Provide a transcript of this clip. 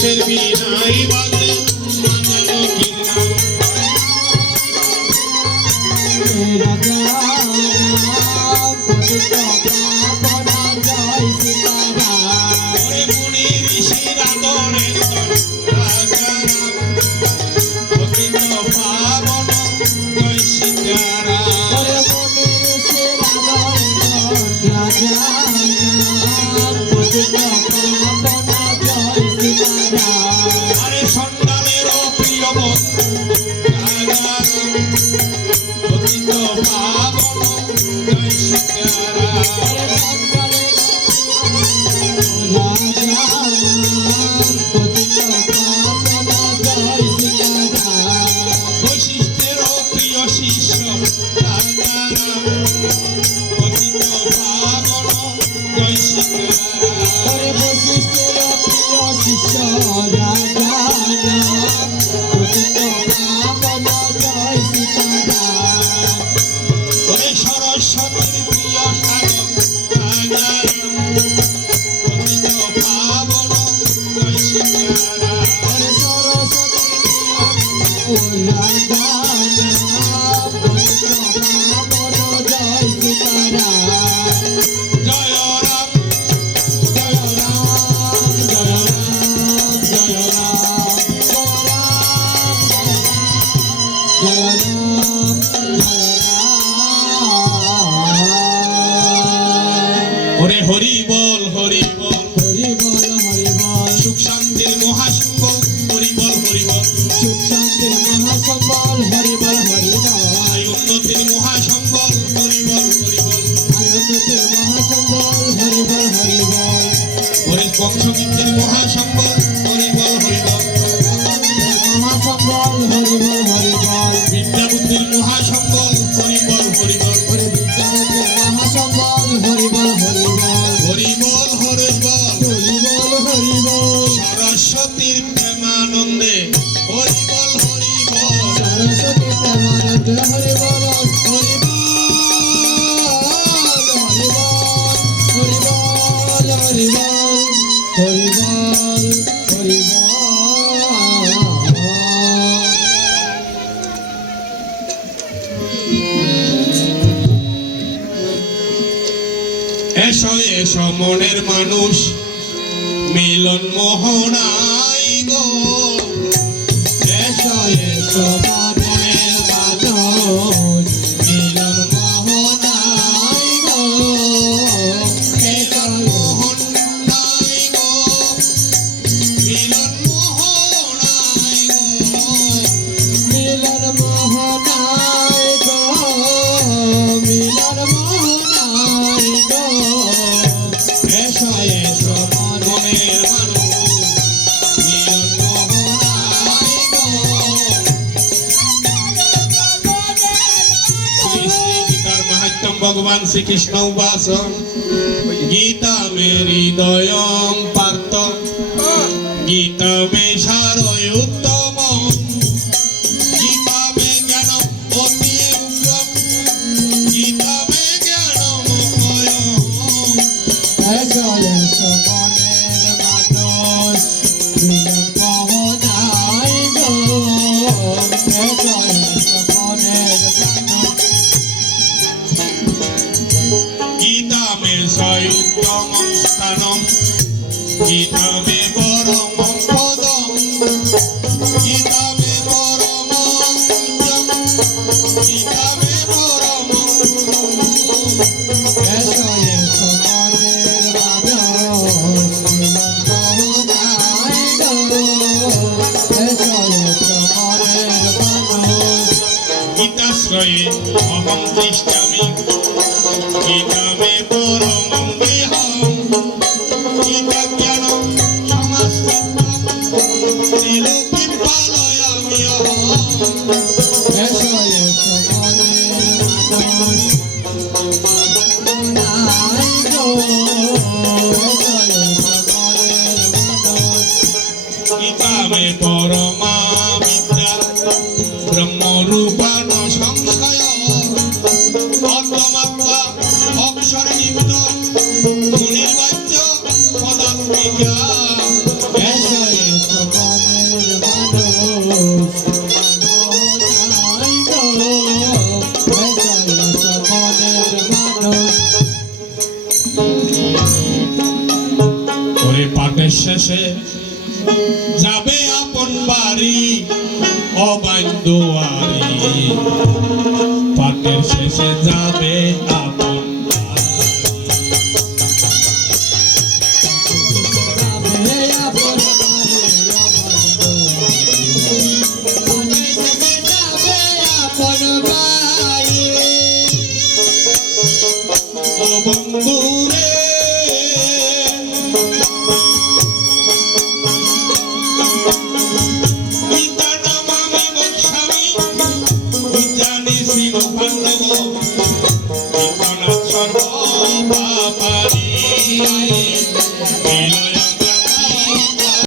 মানুষের বিনাই বাজে মাঞ্জালো কিনা রাজা পতিত পাবন জয় সীতারাম ওরে মুনি ঋষির আদরের ধন রাজা রাম পতিত পাবন জয় সীতারাম ওরে মনির শিরাদর রাজা পতিত পাবন জয় সীতারাম আরে সন্তানেরও প্রিয় বন্ধু রাজা রাম পতিত পাবন জয় সীতারাম বৈশিষ্ট্যেরও প্রিয় শিষ্য রাজা রাম পতিত পাবন জয় সীতারাম ওরে সরস্বতীর প্রিয় সাধক রাজা রাম পতিত পাবন জয় সীতারাম জয় রাম জয় রাম জয় রাম জয় ওরে হরি বল হরি বল সুখ শান্তির মহাসম্ভব হরি বল আয় উন্নতির মহাসম্বল হরি বল ওরে বংশবৃদ্ধির মহাসম্বল হরি বল বিদ্যা বুদ্ধির মহাসম্বল হরি বল হরি বল সরস্বতীর প্রেমানন্দে হরি বল এসো এসো মনের মানুষ মিলন মোহনাই গো এসো এসো মনের মানুষ মিলন মোহনাই গো মিলন মোহন নাই গো মিলন মোহনাই গো এসো এসো মনের মানুষ মিলন মোহনাই গো শ্রী শ্রী গীতার মাহাত্ম্যম ভগবান শ্রীকৃষ্ণ উবাচ গীতা মে হৃদয়ং পার্থ গীতা মে সারয় উত্তম গীতা মে জ্ঞানম অতি উগ্রম গীতা মে জ্ঞানমময়ম গীতা মে সয়ুত্তম স্থানম গীতা মে পরমং পদম গীতা মে পরমং পূজ্যম গীতা মে পরমং গীতাশ্রয়ে অহং তিষ্ঠামি গীতা মে পরমং গেহম গীতা জ্ঞানম সমাশ্রিতম ত্রিলোকীম পালয়ামি অহম গীতা মে পরমা বিদ্যা ব্রহ্মরূপাণ সংশয় অর্ধমাত্রা অক্ষর নিমিত্ত মুনির বাচ্য পদাত্মিকা পাটের শেষে যাবে আপন বাড়ি অবাইন দুয়ারি পাটের শেষে যাবে